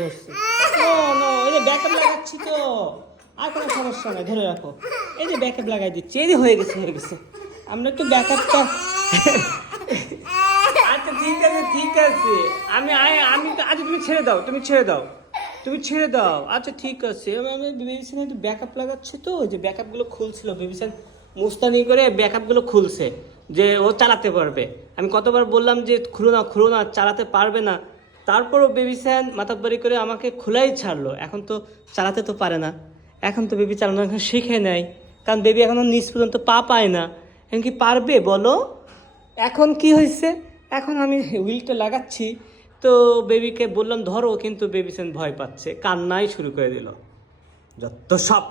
ধরছি। এই যে ব্যাকআপ লাগাচ্ছি তো, আর কোনো সমস্যা নাই, ধরে রাখো। এই যে ব্যাকআপ লাগাই দিচ্ছি, এই যে হয়ে গেছে। আমরা একটু ব্যাকআপটা আচ্ছা ঠিক আছে আমি আচ্ছা তুমি ছেড়ে দাও আচ্ছা ঠিক আছে। আমি ভেবেছিলাম একটু ব্যাকআপ লাগাচ্ছি তো, যে ব্যাকআপগুলো খুলছিল, ভেবেছিলাম মুস্তানি করে ব্যাকআপগুলো খুলছে যে ও চালাতে পারবে। আমি কতবার বললাম যে খুলো না চালাতে পারবে না, তারপরও বেবিসান মাতাব্বারি করে আমাকে খোলাই ছাড়লো। এখন তো চালাতে তো পারে না, এখন তো বেবি চালানো এখন শিখে নেয়, কারণ বেবি এখনো নিচ পর্যন্ত পা পায় না। এখন কি পারবে বলো? এখন কি হয়েছে, এখন আমি হুইলটা লাগাচ্ছি তো বেবিকে বললাম ধরো, কিন্তু বেবিসান ভয় পাচ্ছে, কান্নাই শুরু করে দিল, যত সব